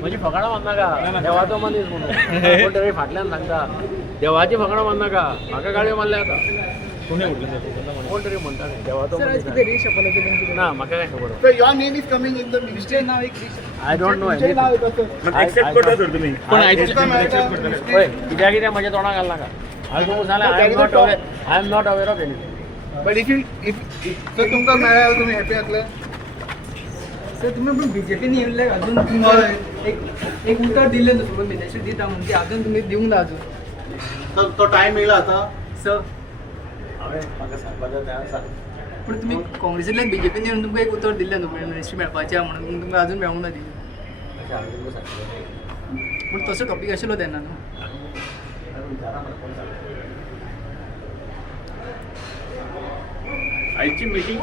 म्हणजे फकाडा मानना का देवाचो मनीस म्हणून कोण तरी फाटल्यान सांगता देवाची फकाडा मानना का म्हाका गाडयो मारल्या आता कोणी कोण तरी म्हणटा देवाचो मनीस ना म्हाका काय खबर So your name is coming in the ministry now. I don't know accept करता सर तुम्ही होय कित्याक कितें म्हज्या तोंडाक घालना का हांवें तुमकां सांगलें I am not aware of any But if so तुमकां मेळ्यार तुम्ही हॅपी आसले. सर तुम्ही पण बीजेपीने येऊन अजून तुमचं एक उत्तर दिले ना सोबत मिनिस्टर दिता म्हणजे अजून तुम्ही दिवंक ना अजून तो टाइम येयला आता. सर हांवें म्हाका सांगपाचें तें सांग पण तुम्ही काँग्रेसीतल्यान बीजेपीने येऊन तुमकां एक उत्तर दिलें न्हू मिनिस्ट्री मेळपाचें म्हणून तुमकां अजून मेळूंक ना ती अशें हांवें तुमकां सांगलें पूण तसो टॉपीक आशिल्लो तेन्ना न्हू विचारा म्हाका कोण सांगलें आयची मीटिंग